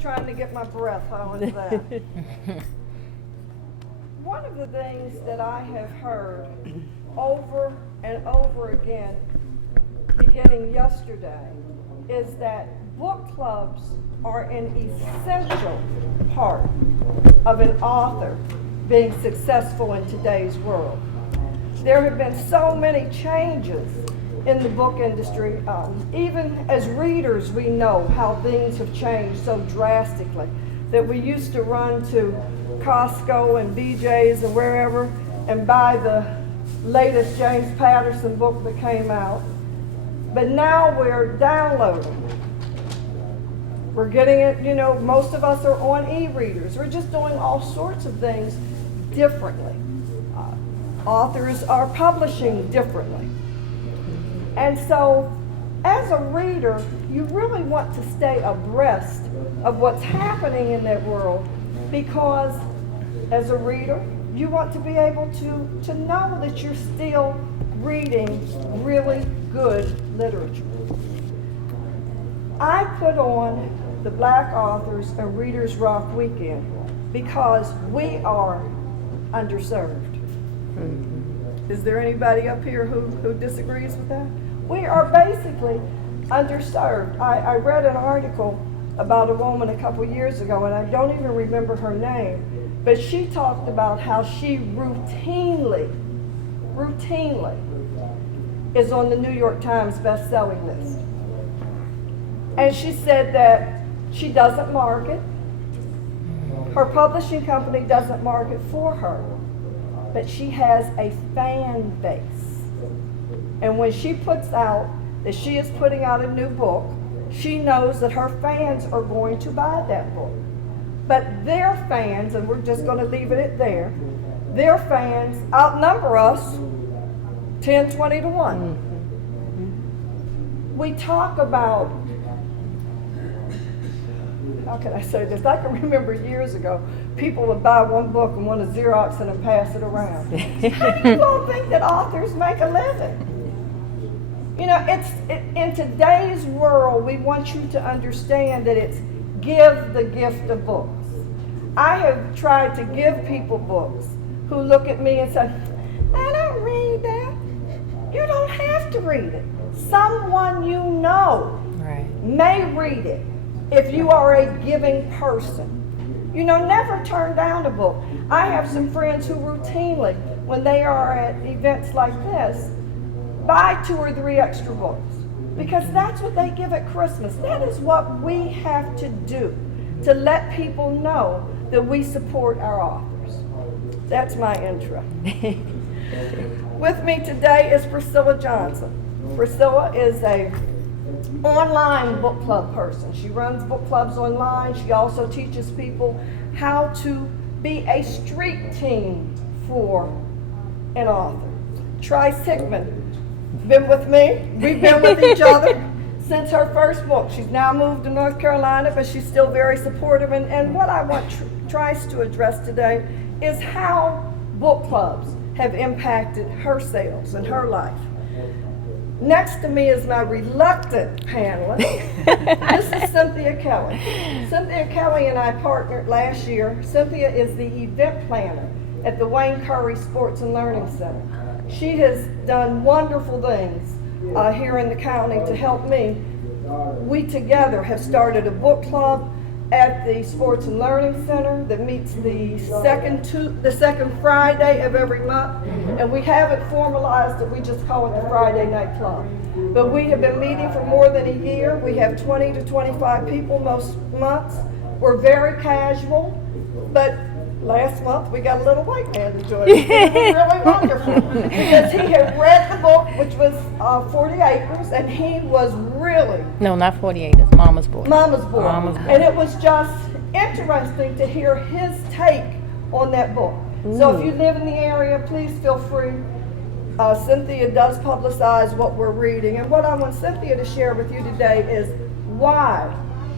just trying to get my breath. How is that? One of the things that I have heard over and over again, beginning yesterday, is that book clubs are an essential part of an author being successful in today's world. There have been so many changes in the book industry. Even as readers, we know how things have changed so drastically that we used to run to Costco and BJ's and wherever and buy the latest James Patterson book that came out. But now we're downloading. We're getting it, most of us are on e-readers. We're just doing all sorts of things differently. Authors are publishing differently. And so, as a reader, you really want to stay abreast of what's happening in that world because, as a reader, you want to be able to know that you're still reading really good literature. I put on the Black Authors and Readers Rock Weekend because we are underserved. Is there anybody up here who disagrees with that? We are basically underserved. I read an article about a woman a couple years ago, and I don't even remember her name, but she talked about how she routinely is on the New York Times best-selling list. And she said that she doesn't market, her publishing company doesn't market for her, but she has a fan base. And when she puts out that she is putting out a new book, she knows that her fans are going to buy that book. But their fans, and we're just going to leave it at there, their fans outnumber us 10, 20 to 1. We talk about, how can I say this? I can remember years ago, people would buy one book and want to Xerox it and pass it around. How do you all think that authors make a living? In today's world, we want you to understand that it's give the gift of books. I have tried to give people books who look at me and say, I don't read that. You don't have to read it. Someone you know may read it if you are a giving person. Never turn down a book. I have some friends who routinely, when they are at events like this, buy 2 or 3 extra books because that's what they give at Christmas. That is what we have to do to let people know that we support our authors. That's my intro. With me today is Priscilla Johnson. Priscilla is a online book club person. She runs book clubs online. She also teaches people how to be a street team for an author. Trice Hickman, been with me. We've been with each other since her first book. She's now moved to North Carolina, but she's still very supportive. And what I want Trice to address today is how book clubs have impacted her sales and her life. Next to me is my reluctant panelist. This is Cynthia Kelly. Cynthia Kelly and I partnered last year. Cynthia is the event planner at the Wayne Curry Sports and Learning Center. She has done wonderful things here in the county to help me. We together have started a book club at the Sports and Learning Center that meets the second Friday of every month, and we haven't formalized it. We just call it the Friday Night Club. But we have been meeting for more than a year. We have 20 to 25 people most months. We're very casual, but last month we got a little white man to join us. It was really wonderful because he had read the book, which was 40 Acres, and he was really... No, not 48. It's Mama's Boy. Mama's Boy. And it was just interesting to hear his take on that book. So if you live in the area, please feel free. Cynthia does publicize what we're reading. And what I want Cynthia to share with you today is why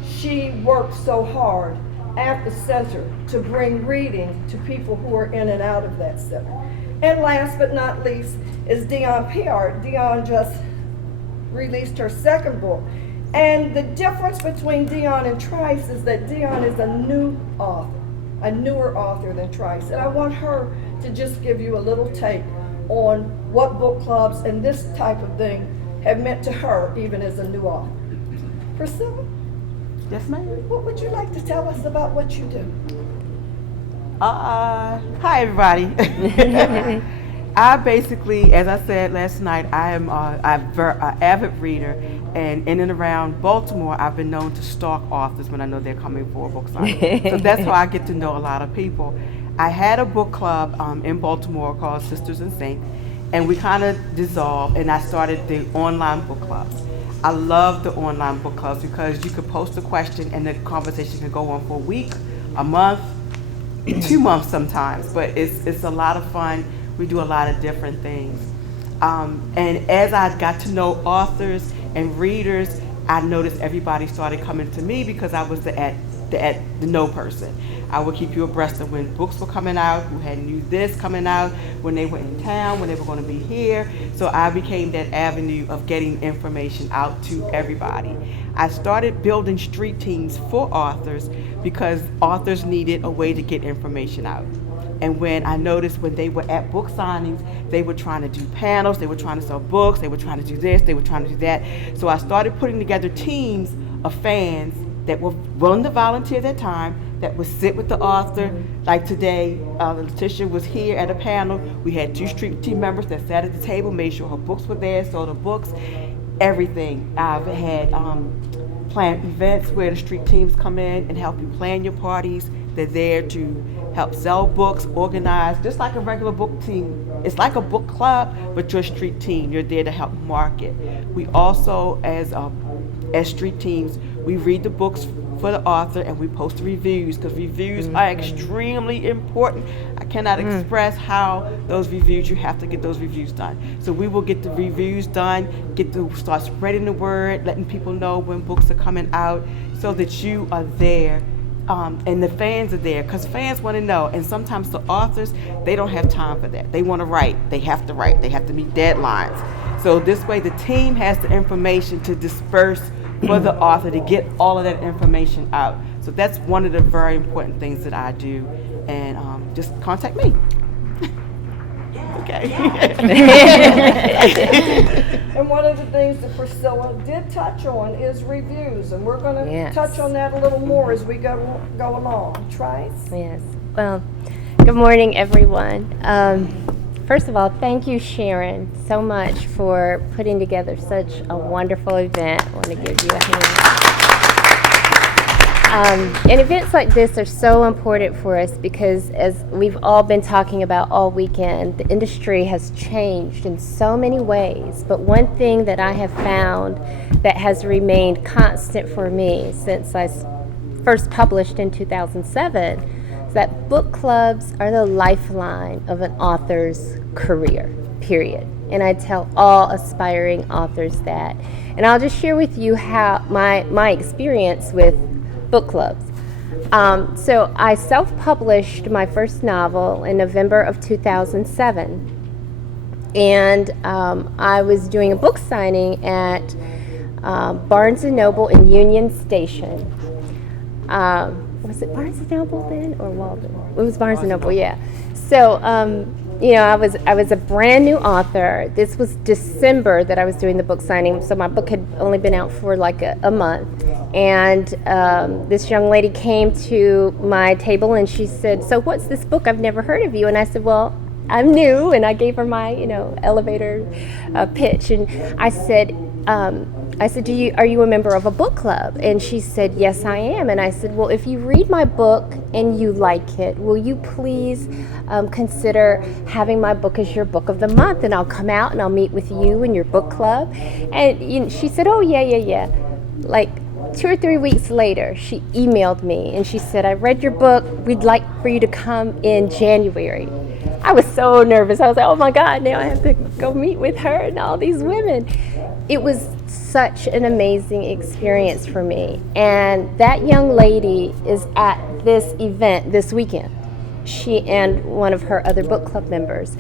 she works so hard at the center to bring reading to people who are in and out of that center. And last but not least is Dion Piart. Dion just released her second book. And the difference between Dion and Trice is that Dion is a new author, a newer author than Trice. And I want her to just give you a little take on what book clubs and this type of thing have meant to her, even as a new author. Priscilla, Yes, ma'am. what would you like to tell us about what you do? Hi, everybody. I basically, as I said last night, I am an avid reader, and in and around Baltimore, I've been known to stalk authors when I know they're coming for a book signing. So that's how I get to know a lot of people. I had a book club in Baltimore called Sisters in Sync, and we kind of dissolved, and I started the online book clubs. I love the online book clubs because you could post a question and the conversation can go on for a week, a month, 2 months sometimes, but it's a lot of fun. We do a lot of different things. And as I got to know authors and readers, I noticed everybody started coming to me because I was the know person. I would keep you abreast of when books were coming out, who had new this coming out, when they were in town, when they were going to be here. So I became that avenue of getting information out to everybody. I started building street teams for authors because authors needed a way to get information out. And when I noticed when they were at book signings, they were trying to do panels, they were trying to sell books, they were trying to do this, they were trying to do that. So I started putting together teams of fans that were willing to volunteer their time, that would sit with the author. Like today, Letitia was here at a panel. We had 2 street team members that sat at the table, made sure her books were there, sold her books, everything. I've had planned events where the street teams come in and help you plan your parties. They're there to help sell books, organize, just like a regular book team. It's like a book club, but you're a street team. You're there to help market. We also, as street teams, we read the books for the author and we post the reviews because reviews are extremely important. I cannot express how those reviews, you have to get those reviews done. So we will get the reviews done, start spreading the word, letting people know when books are coming out so that you are there. And the fans are there because fans want to know, and sometimes the authors, they don't have time for that. They want to write, they have to meet deadlines. So this way the team has the information to disperse for the author to get all of that information out. So that's one of the very important things that I do, and just contact me. Okay. And one of the things that Priscilla did touch on is reviews, and we're going to touch on that a little more as we go along. Trice? Yes. Well, good morning, everyone. First of all, thank you, Sharon, so much for putting together such a wonderful event. I want to give you a hand. And events like this are so important for us because, as we've all been talking about all weekend, the industry has changed in so many ways. But one thing that I have found that has remained constant for me since I first published in 2007 is that book clubs are the lifeline of an author's career, period. And I tell all aspiring authors that. And I'll just share with you how my experience with book clubs. So I self-published my first novel in November of 2007. And I was doing a book signing at Barnes & Noble in Union Station. Was it Barnes & Noble then or Walden? It was Barnes & Noble, yeah. So, I was a brand new author. This was December that I was doing the book signing, so my book had only been out for like a month. And this young lady came to my table and she said, "So what's this book? I've never heard of you." And I said, "Well, I'm new," and I gave her my, elevator pitch. And I said, are you a member of a book club? And she said, "Yes, I am." And I said, "Well, if you read my book and you like it, will you please consider having my book as your book of the month? And I'll come out and I'll meet with you in your book club." And she said, "Oh, yeah. Like 2 or 3 weeks later, she emailed me and she said, "I read your book. We'd like for you to come in January." I was so nervous. I was like, "Oh my God, now I have to go meet with her and all these women." It was such an amazing experience for me. And that young lady is at this event this weekend. She and one of her other book club members.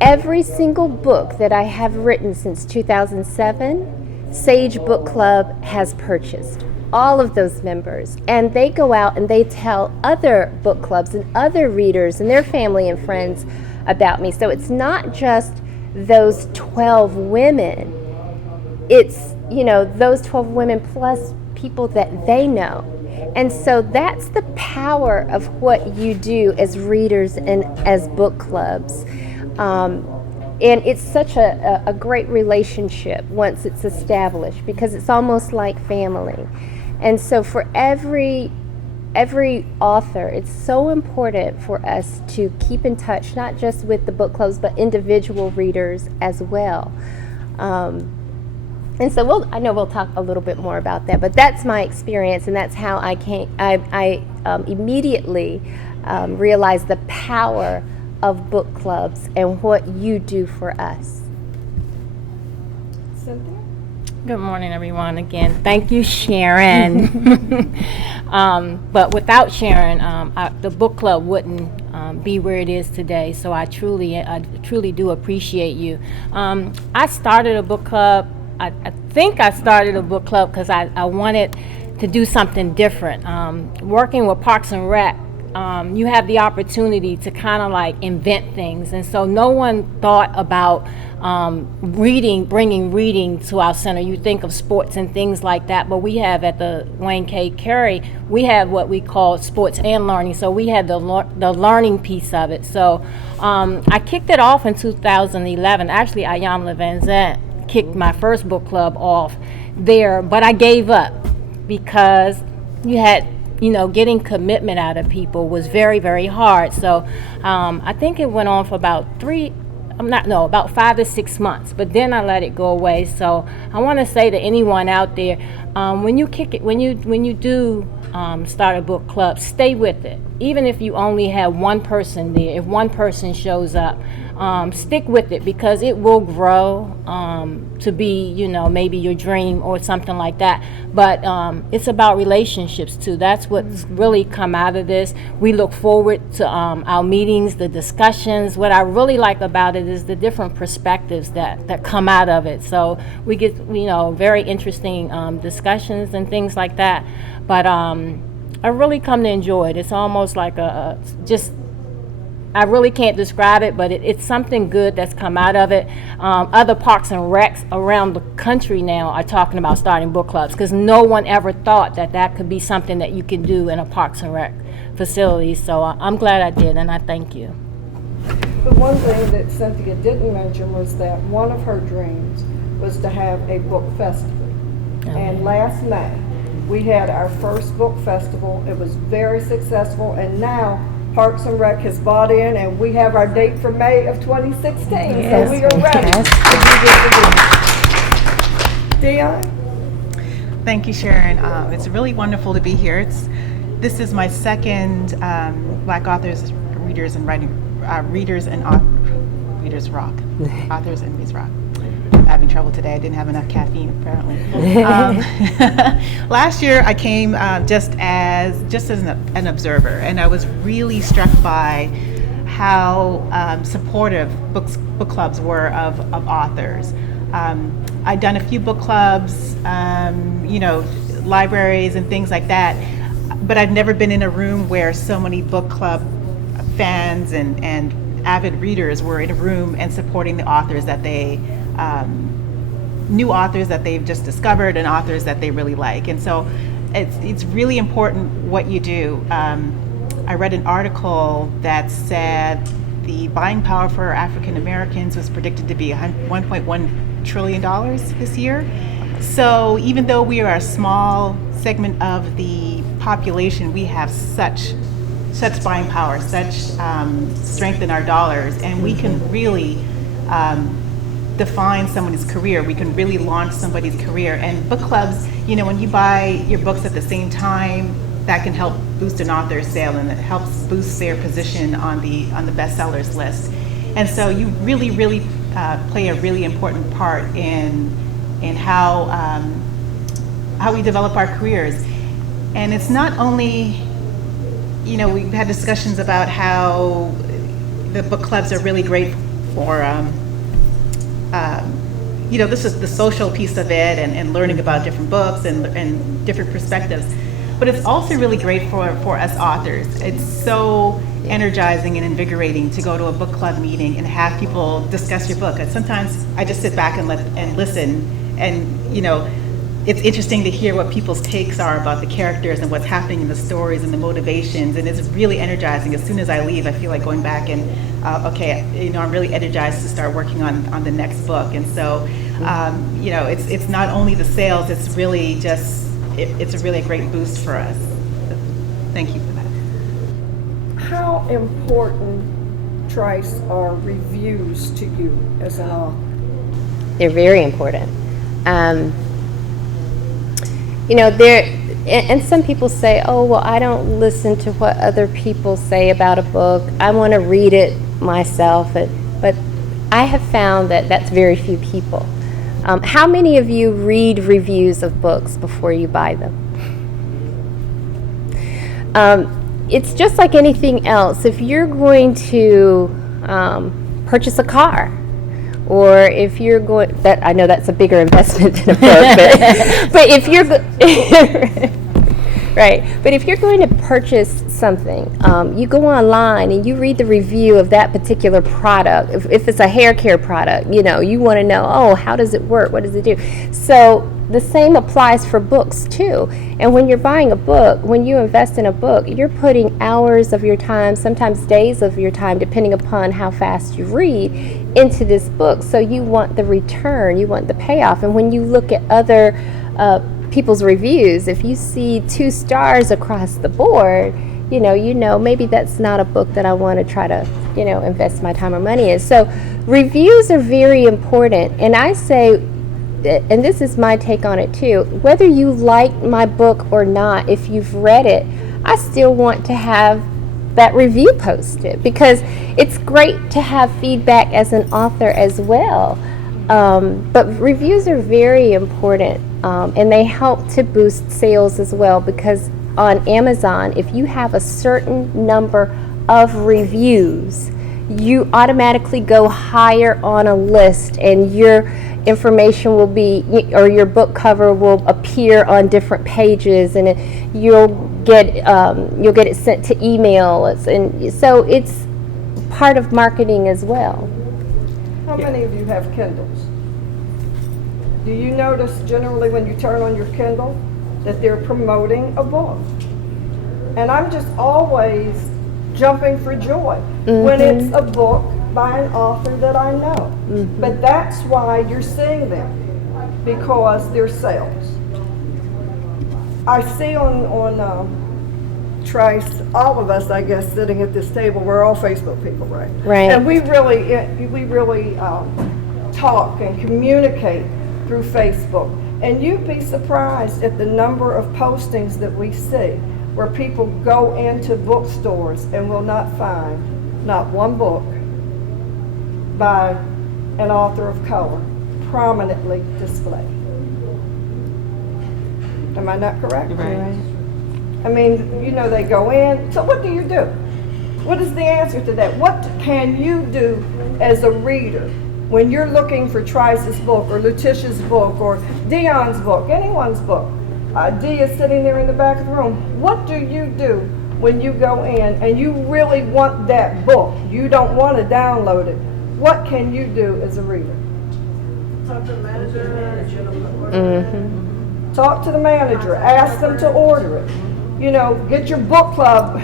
Every single book that I have written since 2007 Sage Book Club has purchased all of those members, and they go out and they tell other book clubs and other readers and their family and friends about me. So it's not just those 12 women, it's, you know, those 12 women plus people that they know. And so that's the power of what you do as readers and as book clubs. And it's such a great relationship once it's established, because it's almost like family. And so for every author, it's so important for us to keep in touch, not just with the book clubs, but individual readers as well. And so I know we'll talk a little bit more about that, but that's my experience, and that's how I immediately realized the power of book clubs and what you do for us. Cynthia? Good morning, everyone. Again, thank you, Sharon. But without Sharon, the book club wouldn't be where it is today. So I truly do appreciate you. I started a book club. I think I started a book club because I wanted to do something different. Working with Parks and Rec, you have the opportunity to kind of like invent things, and so no one thought about bringing reading to our center. You think of sports and things like that, but we have at the Wayne K. Carey, we have what we call sports and learning, so we had the learning piece of it. So I kicked it off in 2011. Actually, Ayamla Van Zant kicked my first book club off there, but I gave up because getting commitment out of people was very, very hard. So I think it went on for about 5 to 6 months, but then I let it go away. So I want to say to anyone out there, when you do start a book club, stay with it. Even if you only have one person there, if one person shows up, stick with it, because it will grow to be, maybe your dream or something like that. But it's about relationships too. That's what's really come out of this. We look forward to our meetings, the discussions. What I really like about it is the different perspectives that come out of it. So we get, very interesting discussions and things like that. But I really come to enjoy it. It's almost like I really can't describe it, but it's something good that's come out of it. Other parks and recs around the country now are talking about starting book clubs, because no one ever thought that could be something that you can do in a parks and rec facility. So I'm glad I did, and I thank you. But one thing that Cynthia didn't mention was that one of her dreams was to have a book festival. And last May, we had our first book festival. It was very successful, and now Parks and Rec has bought in, and we have our date for May of 2016, so we are ready to do this again. Dion? Thank you, Sharon. It's really wonderful to be here. This is my second Black Authors, Readers and Readers Rock. Authors and Readers Rock. I'm having trouble today. I didn't have enough caffeine, apparently. Last year, I came just as an observer, and I was really struck by how supportive book clubs were of authors. I'd done a few book clubs, libraries and things like that, but I'd never been in a room where so many book club fans and avid readers were in a room and supporting the authors that they new authors that they've just discovered and authors that they really like. And so it's really important what you do. I read an article that said the buying power for African Americans was predicted to be $1.1 trillion this year. So even though we are a small segment of the population, we have such buying power, such strength in our dollars, and we can really define somebody's career. We can really launch somebody's career. And book clubs, when you buy your books at the same time, that can help boost an author's sale, and it helps boost their position on the bestsellers list. And so you really, really play a really important part in how we develop our careers. And it's not only, we've had discussions about how the book clubs are really great for this is the social piece of it, and learning about different books and different perspectives. But it's also really great for us authors. It's so energizing and invigorating to go to a book club meeting and have people discuss your book. And sometimes I just sit back and listen, and it's interesting to hear what people's takes are about the characters and what's happening in the stories and the motivations, and it's really energizing. As soon as I leave, I feel like going back and I'm really energized to start working on the next book. And so it's not only the sales, it's really just it's a really great boost for us. So, thank you for that. How important, Trice, are reviews to you as an author? They're very important. And some people say, oh, well, I don't listen to what other people say about a book. I want to read it myself. But I have found that that's very few people. How many of you read reviews of books before you buy them? It's just like anything else. If you're going to purchase a car, or if you're going, I know that's a bigger investment than a book, but if you're right, but if you're going to purchase something, you go online and you read the review of that particular product. If it's a hair care product, you want to know, oh, how does it work? What does it do? So the same applies for books too. And when you're buying a book, when you invest in a book, you're putting hours of your time, sometimes days of your time, depending upon how fast you read, into this book. So you want the return, you want the payoff. And when you look at other people's reviews, if you see 2 stars across the board, maybe that's not a book that I want to try to, invest my time or money in. So reviews are very important. And I say, and this is my take on it too, whether you like my book or not, if you've read it, I still want to have that review posted, because it's great to have feedback as an author as well. But reviews are very important, and they help to boost sales as well, because on Amazon, if you have a certain number of reviews, you automatically go higher on a list, and your information will be, or your book cover will appear on different pages, and you'll get it sent to email, and so it's part of marketing as well. How many of you have Kindles? Do you notice generally when you turn on your Kindle that they're promoting a book? And I'm just always jumping for joy when it's a book by an author that I know. But that's why you're seeing them, because they're sales. I see on Trice, all of us, I guess, sitting at this table, we're all Facebook people, right? Right. And we really talk and communicate through Facebook. And you'd be surprised at the number of postings that we see where people go into bookstores and will not find not one book by an author of color prominently displayed. Am I not correct? Right. I mean, they go in. So what do you do? What is the answer to that? What can you do as a reader when you're looking for Trice's book, or Letitia's book, or Dion's book, anyone's book? Dee is sitting there in the back of the room. What do you do when you go in and you really want that book? You don't want to download it. What can you do as a reader? Talk to the manager. Talk to the manager. Ask them to order it. Get your book club.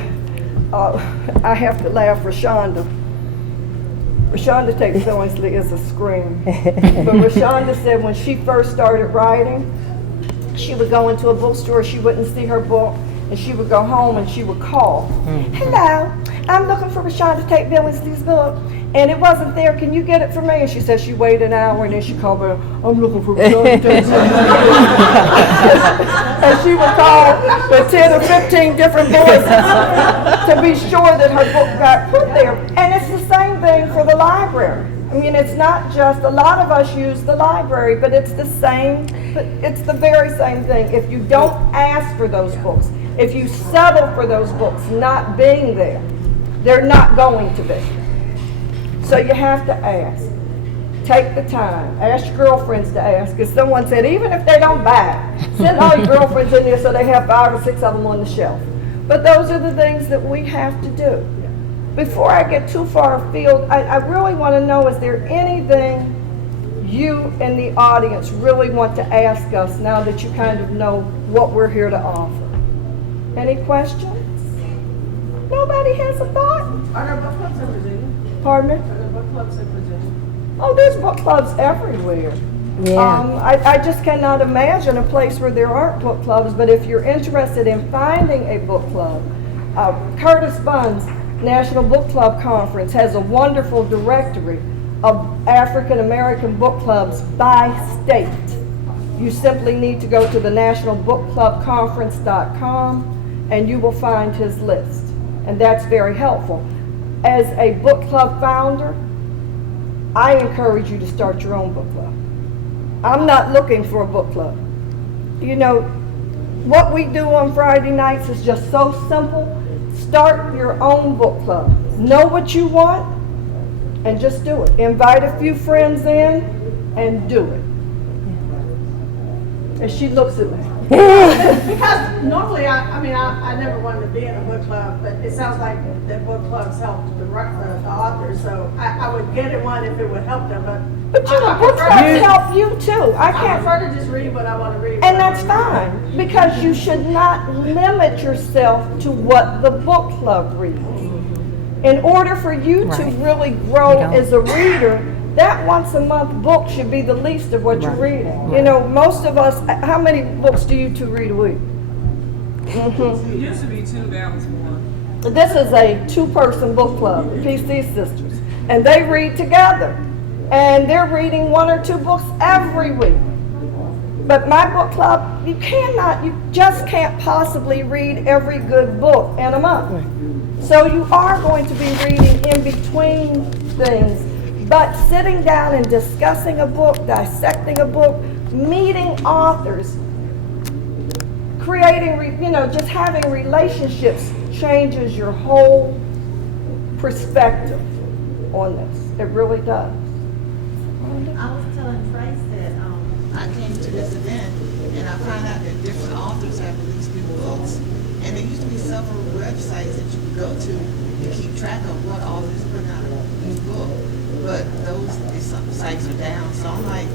I have to laugh, Rashonda. Rashonda takes Billingsley as a scream. But Rashonda said when she first started writing, she would go into a bookstore, she wouldn't see her book, and she would go home and she would call. Hello, I'm looking for Rashonda Tate Billingsley's book, and it wasn't there. Can you get it for me? And she said she waited an hour, and then she called her, I'm looking for Rashonda Tate. And she would call with 10 or 15 different voices to be sure that her book got put there. And it's the same thing for the library. I mean, it's not just, a lot of us use the library, but it's the very same thing. If you don't ask for those books, if you settle for those books not being there, they're not going to be. So you have to ask. Take the time. Ask your girlfriends to ask. Because someone said, even if they don't buy it, send all your girlfriends in there so they have 5 or 6 of them on the shelf. But those are the things that we have to do. Before I get too far afield, I really want to know, is there anything you and the audience really want to ask us now that you kind of know what we're here to offer? Any questions? Nobody has a thought? Are there book clubs in Virginia? Pardon me? Are there book clubs in Virginia? Oh, there's book clubs everywhere. I just cannot imagine a place where there aren't book clubs, but if you're interested in finding a book club, Curtis Bunn's National Book Club Conference has a wonderful directory of African American book clubs by state. You simply need to go to the nationalbookclubconference.com and you will find his list, and that's very helpful. As a book club founder, I encourage you to start your own book club. I'm not looking for a book club. You know, what we do on Friday nights is just so simple. Start your own book club. Know what you want and just do it. Invite a few friends in and do it. And she looks at me. Because normally, I never wanted to be in a book club, but it sounds like that book clubs help the authors, so I would get in one if it would help them, But you know, book clubs help you too. I I can't, prefer to just read what I want to read. and that's fine, because you should not limit yourself to what the book club reads. In order for you to really grow as a reader, that once a month book should be the least of what you're reading. You know, most of us, how many books do you two read a week? It used to be 2, now it's 1. This is a 2-person book club, the PC Sisters, and they read together. And they're reading 1 or 2 books every week. But my book club, you just can't possibly read every good book in a month. So you are going to be reading in between things, but sitting down and discussing a book, dissecting a book, meeting authors, creating, just having relationships changes your whole perspective on this. It really does. I was telling Trace that I came to this event and I found out that different authors have released new books, and there used to be several websites that you could go to keep track of what authors put out a new book, but some sites are down. So I'm like,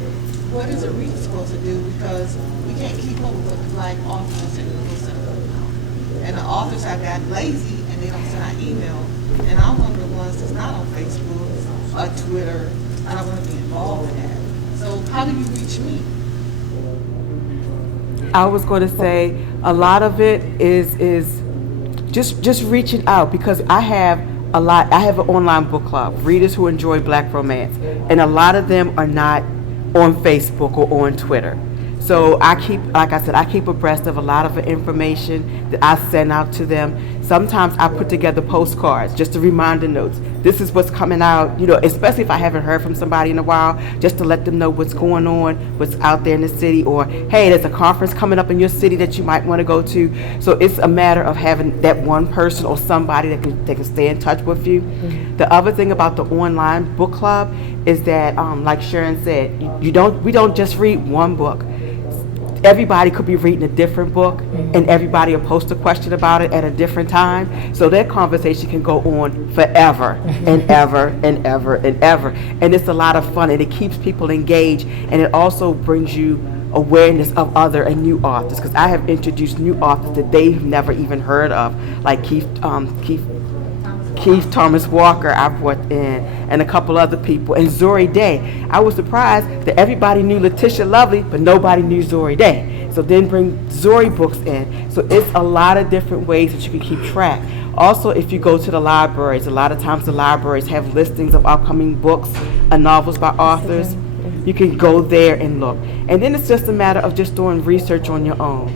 what is a reader supposed to do, because we can't keep up with like authors and books that are coming out. And the authors have gotten lazy and they don't send out email, and I'm one of the ones that's not on Facebook or Twitter. I don't want to be involved in that. So how do you reach me? I was going to say a lot of it is just reaching out, because I have an online book club, readers who enjoy Black romance, and a lot of them are not on Facebook or on Twitter. So I keep abreast of a lot of the information that I send out to them. Sometimes I put together postcards, just a reminder notes. This is what's coming out, especially if I haven't heard from somebody in a while, just to let them know what's going on, what's out there in the city, or hey, there's a conference coming up in your city that you might want to go to. So it's a matter of having that one person or somebody that can stay in touch with you. Mm-hmm. The other thing about the online book club is that, like Sharon said, we don't just read one book. Everybody could be reading a different book, and everybody will post a question about it at a different time. So that conversation can go on forever and ever and ever and ever. And it's a lot of fun, and it keeps people engaged, and it also brings you awareness of other and new authors, because I have introduced new authors that they've never even heard of, like Keith Thomas Walker I brought in, and a couple other people, and Zori Day. I was surprised that everybody knew Letitia Lovely, but nobody knew Zori Day. So then bring Zori books in. So it's a lot of different ways that you can keep track. Also, if you go to the libraries, a lot of times the libraries have listings of upcoming books and novels by authors. You can go there and look. And then it's just a matter of just doing research on your own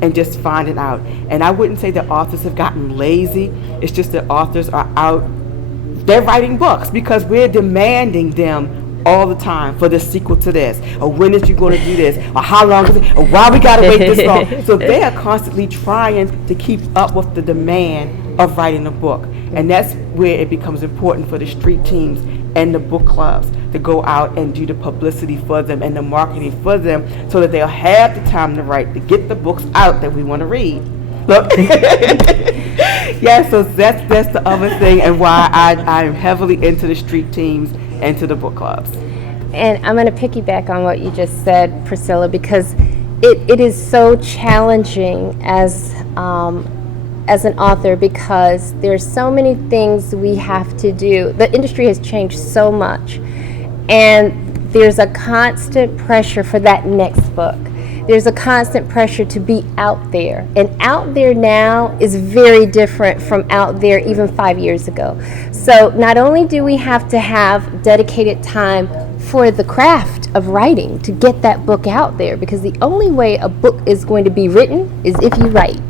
and just finding out. And I wouldn't say that authors have gotten lazy. It's just that authors are out, they're writing books because we're demanding them all the time for the sequel to this, or when is you going to do this, or how long is it, or why we got to wait this long. So they are constantly trying to keep up with the demand of writing a book. And that's where it becomes important for the street teams and the book clubs to go out and do the publicity for them and the marketing for them so that they'll have the time to write, to get the books out that we want to read. Look. Yeah, so that's the other thing, and why I am heavily into the street teams and to the book clubs. And I'm going to piggyback on what you just said, Priscilla, because it is so challenging as an author, because there's so many things we have to do. The industry has changed so much, and there's a constant pressure for that next book. There's a constant pressure to be out there. And out there now is very different from out there even 5 years ago. So not only do we have to have dedicated time for the craft of writing to get that book out there, because the only way a book is going to be written is if you write.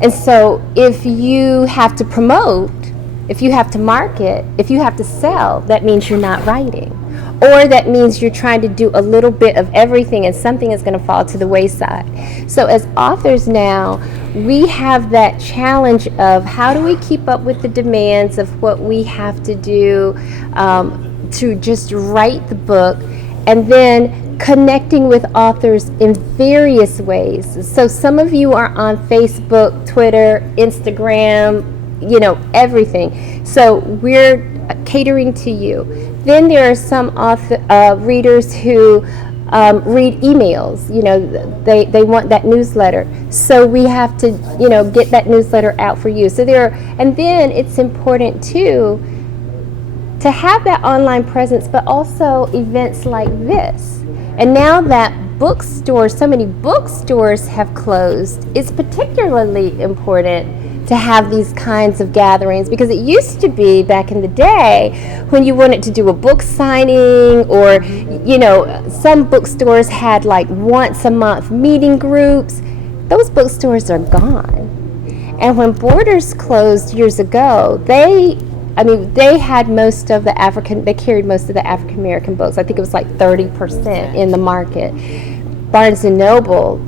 And so if you have to promote, if you have to market, if you have to sell, that means you're not writing. Or that means you're trying to do a little bit of everything and something is going to fall to the wayside. So as authors now, we have that challenge of how do we keep up with the demands of what we have to do to just write the book, and then connecting with authors in various ways. So some of you are on Facebook, Twitter, Instagram, everything. So we're catering to you. Then there are some readers who read emails. They want that newsletter. So we have to, get that newsletter out for you. So and then it's important too to have that online presence, but also events like this. And now that so many bookstores have closed, it's particularly important to have these kinds of gatherings, because it used to be back in the day when you wanted to do a book signing, or some bookstores had like once a month meeting groups. Those bookstores are gone. And when Borders closed years ago, they had most of they carried most of the African American books. I think it was like 30% in the market. Barnes and Noble,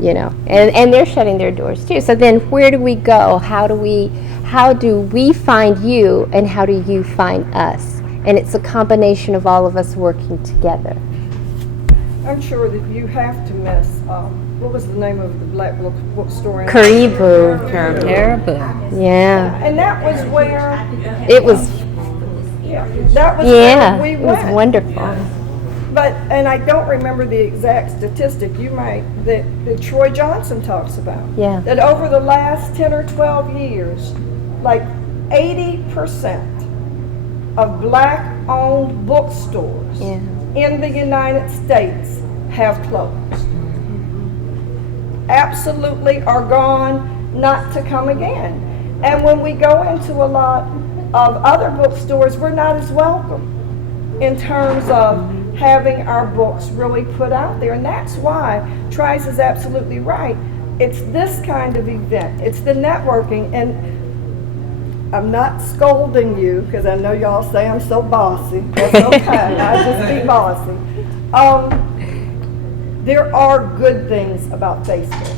and they're shutting their doors too. So then where do we go? How do we find you, and how do you find us? And it's a combination of all of us working together. I'm sure that you have to miss, what was the name of the black bookstore? Caribou. Yeah. And that was where, It was, that was yeah, where we it was went. wonderful. But, and I don't remember the exact statistic, that Troy Johnson talks about. Yeah. That over the last 10 or 12 years, like 80% of black-owned bookstores in the United States have closed. Absolutely are gone, not to come again. And when we go into a lot of other bookstores, we're not as welcome in terms of having our books really put out there. And that's why Trice is absolutely right. It's this kind of event. It's the networking. And I'm not scolding you, because I know y'all say I'm so bossy. That's okay. I just be bossy. There are good things about Facebook.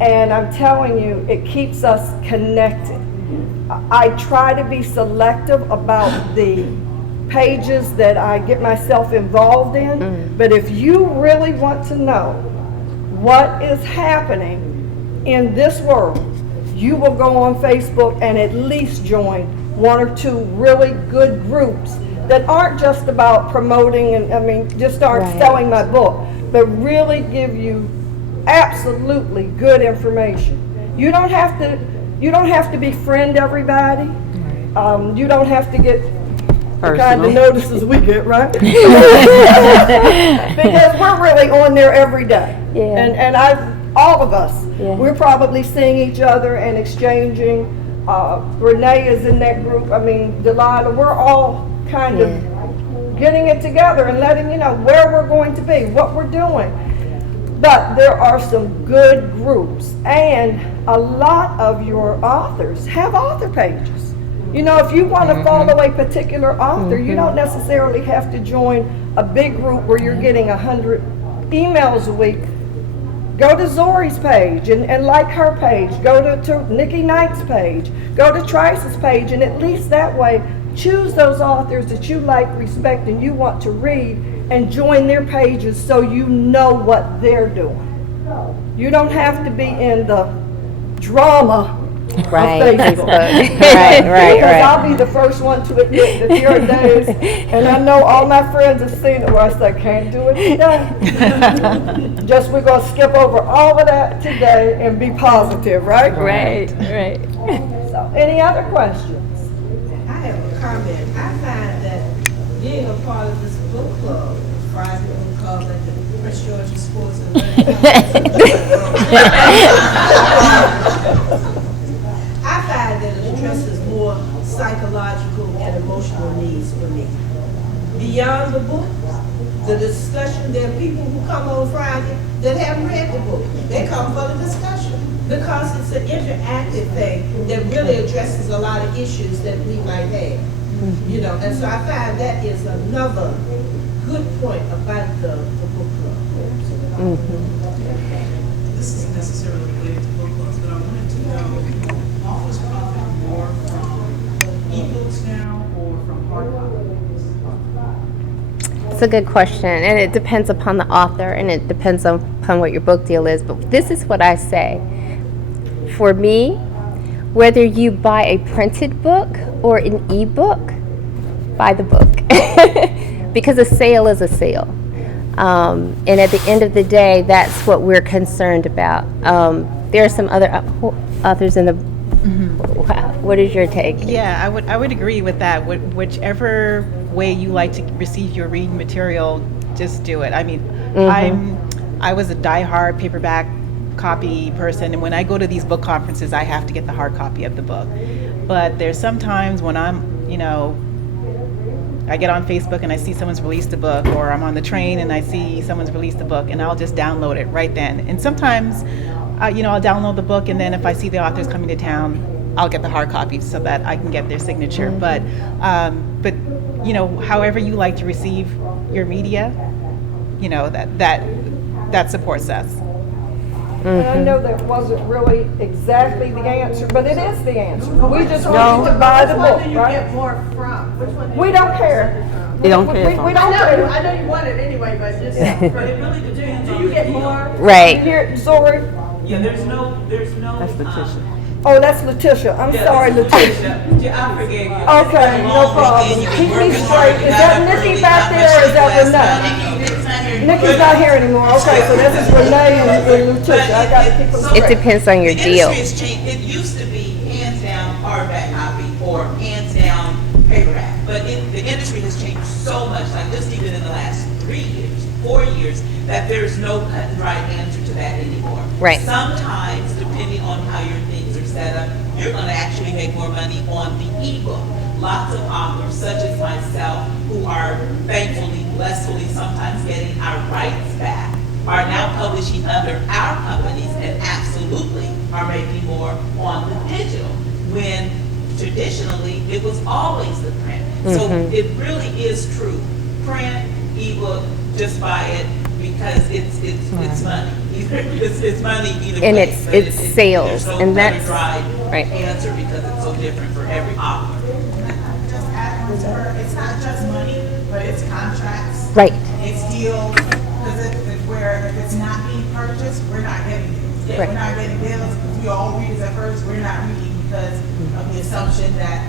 And I'm telling you, it keeps us connected. I try to be selective about the pages that I get myself involved in, but if you really want to know what is happening in this world, you will go on Facebook and at least join one or two really good groups that aren't just about promoting and just aren't selling my book, but really give you absolutely good information. You don't have to befriend everybody. You don't have to get the kind of notices we get, right? Because we're really on there every day. And all of us, we're probably seeing each other and exchanging. Renee is in that group. Delilah, we're all kind of getting it together and letting you know where we're going to be, what we're doing. But there are some good groups, and a lot of your authors have author pages. If you want to follow a particular author, you don't necessarily have to join a big group where you're getting 100 emails a week. Go to Zori's page and like her page. Go to Nikki Knight's page. Go to Trice's page, and at least that way, choose those authors that you like, respect, and you want to read, and join their pages so you know what they're doing. You don't have to be in the drama Right, of Facebook. Facebook. Right. Because I'll be the first one to admit that there are days, and I know all my friends have seen it, where I say, can't do it today. Just we're gonna skip over all of that today and be positive, right? Right. So, any other questions? I have a comment. I find that being a part of this book club, Friday Book Club at the Prince George's Sports and I find that it addresses more psychological and emotional needs for me. Beyond the book, the discussion, there are people who come on Friday that haven't read the book. They come for the discussion because it's an interactive thing that really addresses a lot of issues that we might have. You know, and so I find that is another good point about the book club. This isn't necessarily related to book clubs, but I wanted to know, authors profit more from ebooks now or from hard copies? It's a good question, and it depends upon the author, and it depends upon what your book deal is. But this is what I say. For me, whether you buy a printed book or an ebook, buy the book. Because a sale is a sale. And at the end of the day, that's what we're concerned about. There are some other authors in the... Wow. What is your take? Yeah, I would agree with that. Whichever way you like to receive your reading material, just do it. I mean, I was a diehard paperback copy person, and when I go to these book conferences, I have to get the hard copy of the book. But there's sometimes when I'm, I get on Facebook and I see someone's released a book, or I'm on the train and I see someone's released a book, and I'll just download it right then. And sometimes, I'll download the book, and then if I see the author's coming to town, I'll get the hard copy so that I can get their signature. But however you like to receive your media, that supports us. And I know that wasn't really exactly the answer, but it is the answer. We just want you to buy the Which book, one do you right? get more from? Which one do you We get don't more care. from? They don't care. We don't care. I know you want it anyway, but just, But it really depends do on you the get deal. more? Right. Here, sorry. Yeah, there's no. That's Letitia. Oh, that's Letitia. I'm sorry, Letitia. I forgave you. Okay, no problem. Keep me straight. Is that Nikki back there, or is that Renee? Nikki's not here anymore. Okay, so this is Renee and Letitia. I gotta keep them It straight. depends on your The deal. industry has changed. It used to be hands down hardback copy or hands down paperback, but the industry has changed so much, like just even in the last 3 years, 4 years, that there's no cut and dry answer to that anymore. Right. Sometimes, depending on how your things are set up, you're going to actually make more money on the ebook. Lots of authors, such as myself, who are thankfully, blissfully, sometimes getting our rights back, are now publishing under our companies and absolutely are making more on the digital, when traditionally it was always the print. So it really is true. Print, ebook, just buy it because it's money. It's money either And way. it's But sales, there's no and cut that's- dry right. answer because it's so different for every author. Just add on to her, it's not just money, but it's contracts. Right. It's deals, because if it's not being purchased, we're not getting deals. Right. We're not getting deals, because we all read at first, we're not reading because of the assumption that,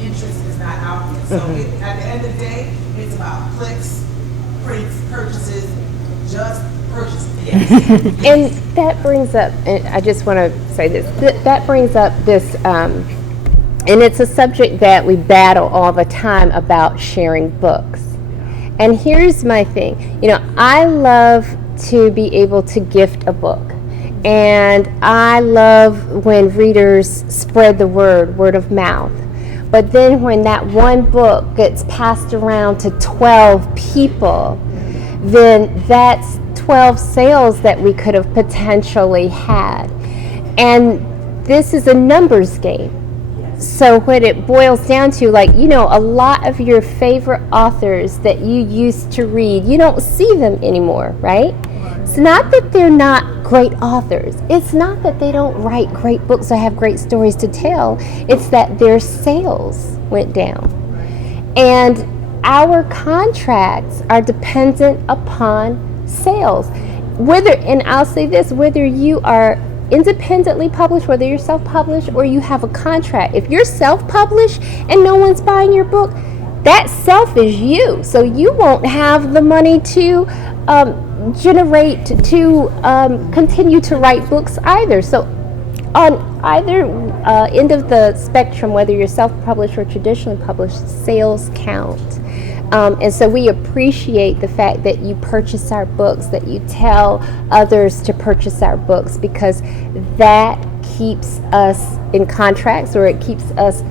interest is not out there. So at the end of the day, it's about clicks, prints, purchases, just purchasing. And that brings up, and I just want to say this, that brings up this, and it's a subject that we battle all the time about sharing books. And here's my thing, I love to be able to gift a book. And I love when readers spread the word of mouth. But then when that one book gets passed around to 12 people, then that's 12 sales that we could have potentially had. And this is a numbers game. So when it boils down to, a lot of your favorite authors that you used to read, you don't see them anymore, right? It's not that they're not great authors. It's not that they don't write great books or have great stories to tell. It's that their sales went down. And our contracts are dependent upon sales. And I'll say this, whether you are independently published, whether you're self-published or you have a contract, if you're self-published and no one's buying your book, that self is you. So you won't have the money to continue to write books either. So on either end of the spectrum, whether you're self-published or traditionally published, sales count. And so we appreciate the fact that you purchase our books, that you tell others to purchase our books, because that keeps us in contracts, or it keeps us,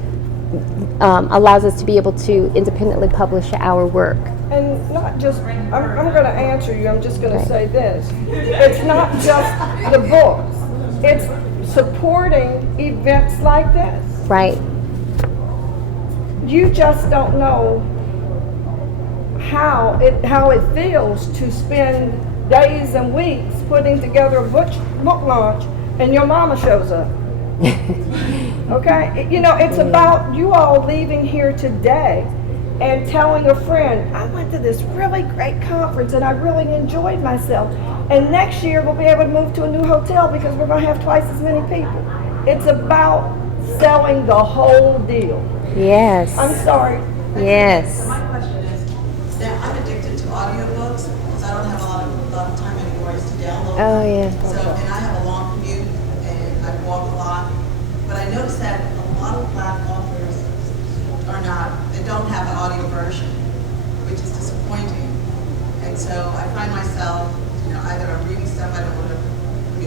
allows us to be able to independently publish our work. And not just, I'm going to answer you, I'm just going to say this. It's not just the books, it's supporting events like this. Right. You just don't know how it feels to spend days and weeks putting together a book launch and your mama shows up. Okay? You know, it's about you all leaving here today and telling a friend, I went to this really great conference and I really enjoyed myself. And next year we'll be able to move to a new hotel because we're going to have twice as many people. It's about selling the whole deal. Yes. I'm sorry. Yes. My question is, now I'm addicted to audiobooks because I don't have a lot of time anymore to download Oh, them. yeah. So, and I have a long commute and I walk a lot. But I noticed that a lot of Black authors they don't have an audio version, which is disappointing. And so I find myself, either I'm reading stuff I don't want to,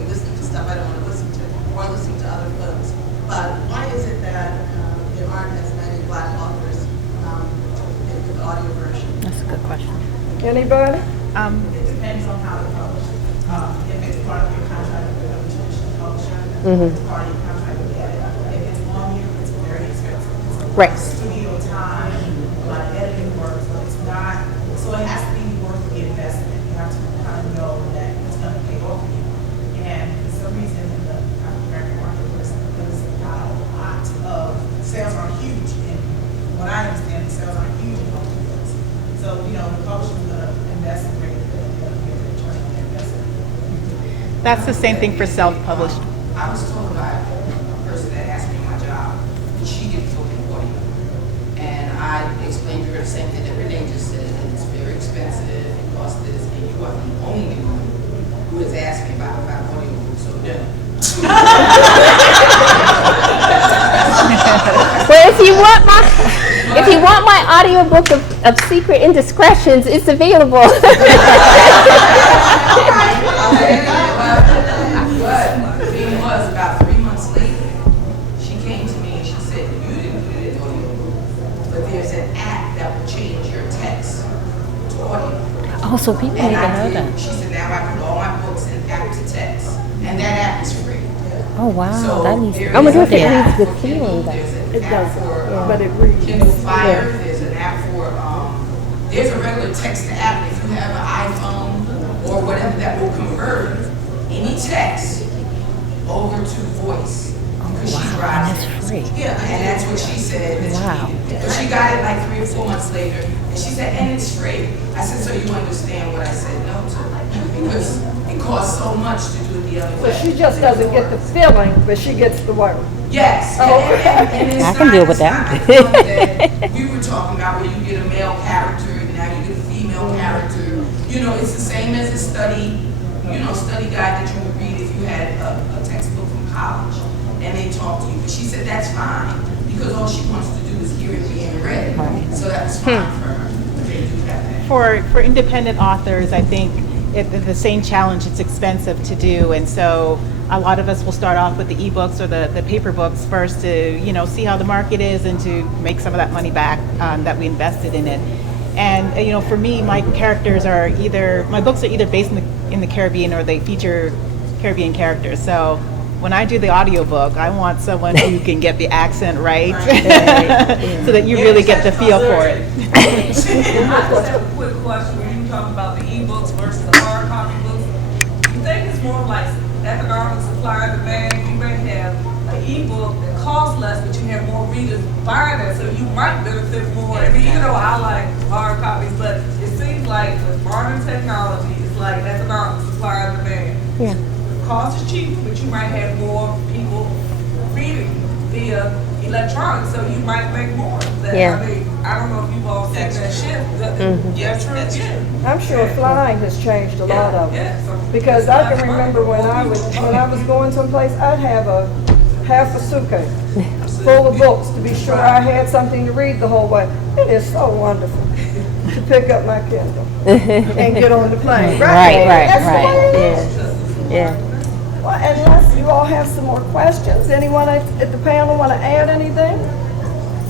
listening to stuff I don't want to listen to, or listening to other books. But why is it that there aren't as many Black authors in the audio version? That's a good question. Anybody? It depends on how it's published. If it's part of your contract with a traditional publisher, it's part of your contract with the editor. If it's on you, it's very expensive. It's a lot of studio time, a lot of editing work, so it's not, so it has to be worth the investment. You have to kind of know that it's going to pay off for you. And for some reason in the African American marketplace, there's not a lot of, sales are huge, and what I understand, the sales are huge in most books. So, the publisher's going to invest in bringing it, they're going to get a return on their investment. That's the same thing for self-published. I was told by a person that asked me my job, and she did spoken audio. And I explained to her the same thing that Renee just said, and it's very expensive, it costs this, and you are the only one who has asked me about audio books, so no. Well, if you want my audiobook of Secret Indiscretions, it's available. But the thing was, about 3 months later, she came to me and she said, you didn't put it in audio book, but there's an app that will change your text to audio. Oh, so people need to know that. She said, now I put all my books in app to text, and that app is free. Oh, wow. So That needs there to I wonder is if it an app needs the for Kindle, feeling, though. there's an It app doesn't, for, but it reads. Kindle Fire, there's an app for, there's a regular text app if you have an iPhone or whatever that will convert any text over to voice. Because she drives That's it. free. Yeah, and that's what she said. That Wow. She needed. But she got it like 3 or 4 months later, and she said, and it's free. I said, so you understand what I said no to? Because it costs so much to do it the other So way. she just doesn't get the feeling, but she gets the word. Yes. Oh, and it's I can deal with that. It's not that we were talking about where you get a male character and now you get a female character. It's the same as a study guide that you would read if you had a textbook from college and they talk to you. But she said that's fine because all she wants to do is hear it being read. So that's fine for her. But they do have that. For independent authors, I think the same challenge, it's expensive to do, and so a lot of us will start off with the ebooks or the paper books first to see how the market is and to make some of that money back that we invested in it. And for me, my books are either based in the Caribbean or they feature Caribbean characters. So when I do the audiobook, I want someone who can get the accent right, so that you really get the feel for it. I just have a quick question. When you talk about the ebooks versus the hard copy books, you think it's more like economic supply and demand? You may have an ebook that costs less, but you have more readers buying it, so you might benefit more. I mean, even though I like hard copies, but it seems like with modern technology, it's like economic supply and demand. Yeah. Cost is cheaper, but you might have more people reading via electronics, so you might make more. Yeah. I mean, I don't know if you've all seen that shift. That's true. Yeah. I'm sure flying has changed a lot of it. Yeah. So Because I can remember when I was going someplace, I'd have half a suitcase full of books to be sure I had something to read the whole way. It is so wonderful to pick up my Kindle and get on the plane. Right, That's the way it is. Yeah. Well, unless you all have some more questions, anyone at the panel want to add anything?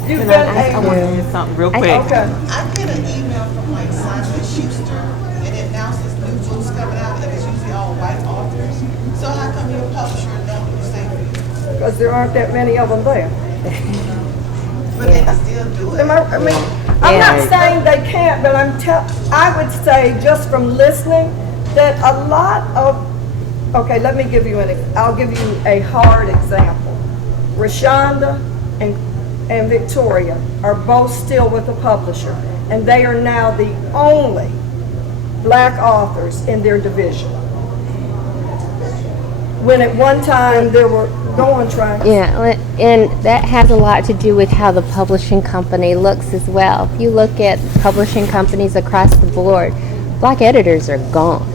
You've been I want to able. say something real quick. Okay. I get an email from like Simon Schuster, and it announces new books coming out, and it's usually all white authors. So how come your publisher don't do the same thing? Because there aren't that many of them there. But they can still do it. I mean, I'm not saying they can't, but I would say just from listening that a lot of, okay, let me give you I'll give you a hard example. Rashonda and Victoria are both still with the publisher, and they are now the only black authors in their division. When at one time there were, go on, Trey. Yeah, and that has a lot to do with how the publishing company looks as well. If you look at publishing companies across the board, black editors are gone.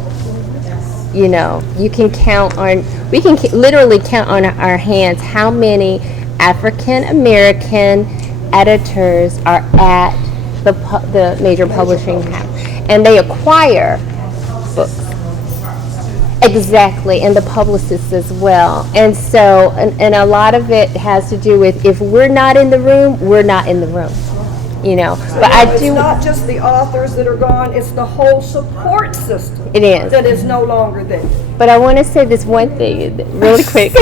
You know, you can count on, we can literally count on our hands how many African American editors are at the major publishing house, and they acquire books. Exactly, and the publicists as well. And so, and a lot of it has to do with if we're not in the room, we're not in the room. You know, but I do. It's not just the authors that are gone, it's the whole support system. It is. That is no longer there. But I want to say this one thing really quick.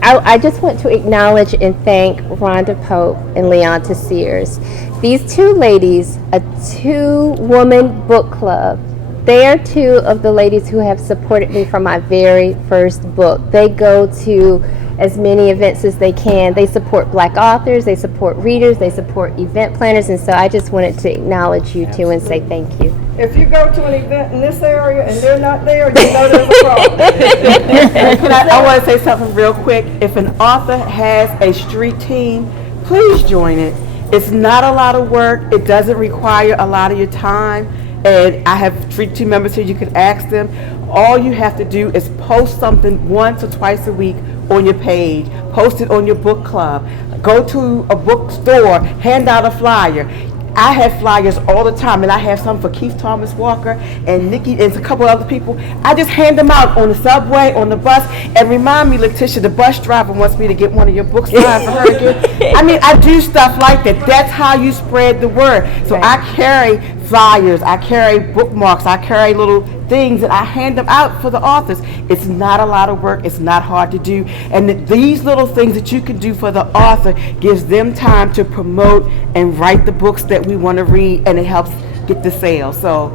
I just want to acknowledge and thank Rhonda Pope and Leonta Sears. These two ladies, a two-woman book club, they are two of the ladies who have supported me from my very first book. They go to as many events as they can. They support black authors, they support readers, they support event planners, and so I just wanted to acknowledge you two and say thank you. If you go to an event in this area and they're not there, you know there's a problem. I want to say something real quick. If an author has a street team, please join it. It's not a lot of work. It doesn't require a lot of your time. And I have street team members here. You can ask them. All you have to do is post something once or twice a week on your page. Post it on your book club. Go to a bookstore. Hand out a flyer. I have flyers all the time, and I have some for Keith Thomas Walker and Nikki and a couple other people. I just hand them out on the subway, on the bus, and remind me, Letitia, the bus driver wants me to get one of your books signed for her again. I mean, I do stuff like that. That's how you spread the word. So I carry flyers, I carry bookmarks, I carry little things, and I hand them out for the authors. It's not a lot of work. It's not hard to do. And these little things that you can do for the author gives them time to promote and write the books that we want to read, and it helps get the sales. So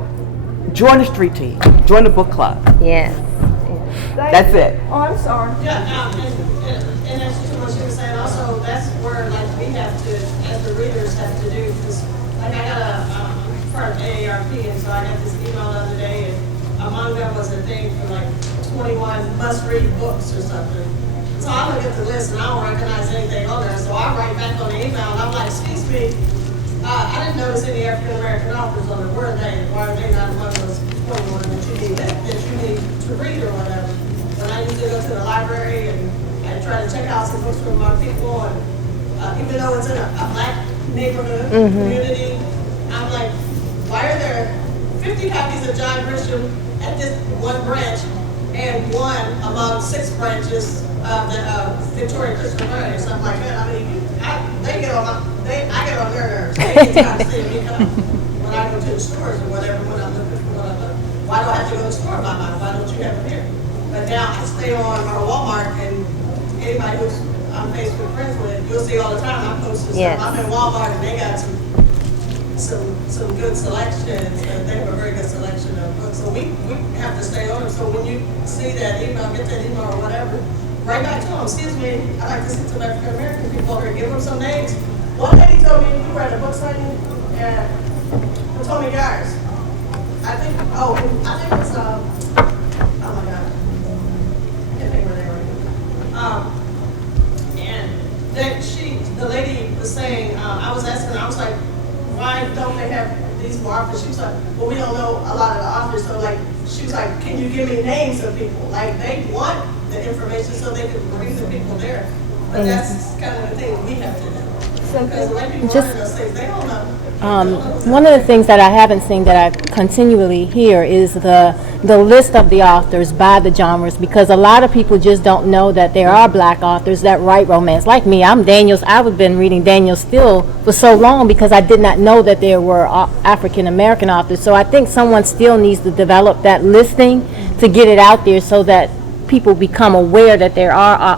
join the street team. Join the book club. Yes. That's it. Oh, I'm sorry. Yeah, and that's too much you were saying. Also, that's where like we have to, as the readers, have to do. Because like I got a part of AARP, and so I got this email the other day, and among them was a thing for like 21 must-read books or something. So I look at the list and I don't recognize anything on there. So I write back on the email and I'm like, excuse me, I didn't notice any African American authors on there. Where are they? Why are they not among those 21 that you need to read or whatever? When I usually go to the library and I try to check out some books from my people, and even though it's in a black neighborhood community, I'm like, why are there 50 copies of John Grisham at this one branch and one among 6 branches of the Victoria Christian Learning or something like that? I mean, I get on their nerves. They try to see me come when I go to the stores or whatever, when I'm looking for what I look. Why do I have to go to the store by mine? Why don't you have it here? But now I stay on our Walmart, and anybody who's I'm Facebook friends with, you'll see all the time I'm posting stuff. I'm in Walmart and they got some good selections, and they have a very good selection of books. So we have to stay on them. So when you see that email, get that email or whatever, right back to them, excuse me, I'd like to see some African American people over here, give them some names. One lady told me, we were at a book signing, and Tommy Gyers. I think it was, oh my God. I can't think of her name right. And then the lady was saying, I was asking her, I was like, why don't they have these more authors? She was like, well, we don't know a lot of the authors, so like, she was like, can you give me names of people? Like, they want the information so they can bring the people there. But that's kind of the thing we have to do. Because when people learn those things, they don't know. One of the things that I haven't seen that I continually hear is the list of the authors by the genres, because a lot of people just don't know that there are black authors that write romance. Like me, I've been reading Danielle Steele for so long because I did not know that there were African American authors. So I think someone still needs to develop that listing to get it out there so that people become aware that there are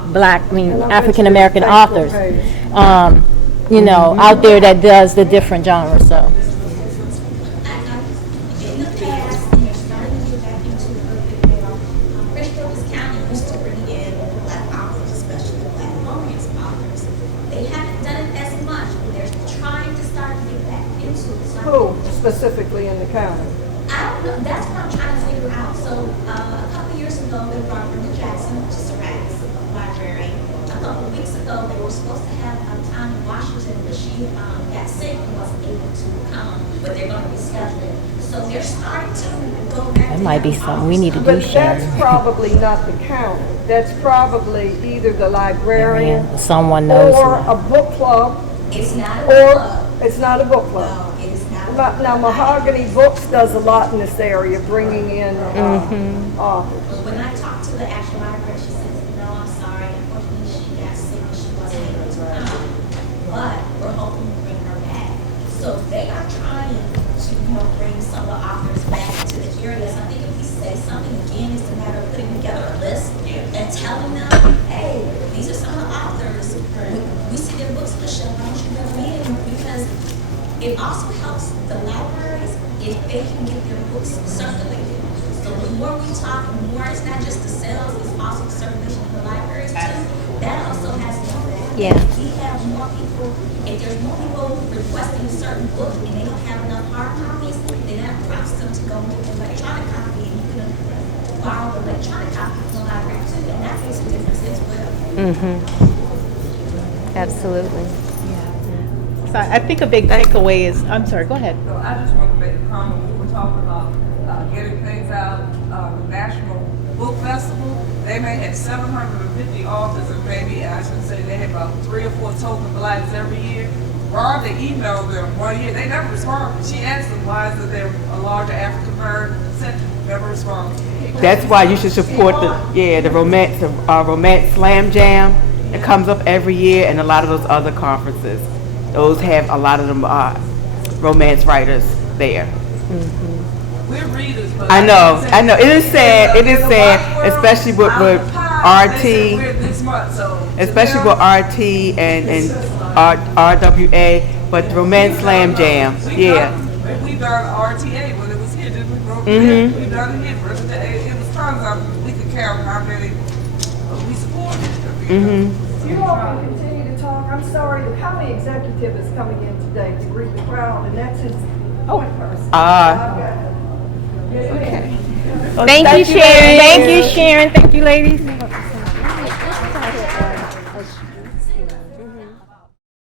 African American authors. Out there that does the different genres. So. In the past, and they're starting to get back into it a little bit more. Richfield County used to bring in black authors, especially black romance authors. They haven't done it as much, but they're trying to start to get back into it. So Who specifically in the county? I don't know. That's what I'm trying to figure out. So a couple years ago, they brought Brenda Jackson to Surax Library. A couple weeks ago, they were supposed to have a time in Washington, but she got sick and wasn't able to come. But they're going to reschedule it. So they're starting to go back. That might be something we need to do, But Sharon. that's probably not the county. That's probably either the librarian Someone knows. or a book club. It's not a book club. It's not a book club. No, it is not a book But now, Mahogany Books does a lot in this area, bringing in authors. But when I talked to the actual library, she says, no, I'm sorry, unfortunately she got sick and she wasn't able to come. But we're hoping to bring her back. So they are trying to, bring some of the authors back to the areas. I think if we say something again, it's a matter of putting together a list and telling them, hey, these are some of the authors. We see their books on the shelf, why don't you bring them in? Because it also helps the libraries if they can get their books circulated. So the more we talk, the more it's not just the sales, it's also the circulation of the libraries too. That also has to do that. Yeah. If we have more people, if there's more people requesting a certain book and they don't have enough hard copies, then that prompts them to go and get the electronic copy, and you can borrow the electronic copy from the library too, and that makes a difference as well. Absolutely. So I think a big takeaway is, I'm sorry, go ahead. So I just want to make a comment. We were talking about getting things out, the National Book Festival. They may have 750 authors, and maybe I should say they have about 3 or 4 token blacks every year. Rhonda emailed them one year. They never responded. She asked them why is it they're a larger African American percentage. Never responded. That's why you should support the romance Slam Jam. It comes up every year, and a lot of those other conferences. Those have a lot of them romance writers there. We're readers, but I know. It is sad. Especially with RT, especially with RT and RWA. But Romance Slam Jam, yeah. We done RTA when it was here. Didn't we? We done it here. It was times we could count how many we supported. You all can continue to talk. I'm sorry, the county executive is coming in today to greet the crowd, and that's his point person. Okay. Thank you, Sharon. Thank you, Sharon. Thank you, ladies.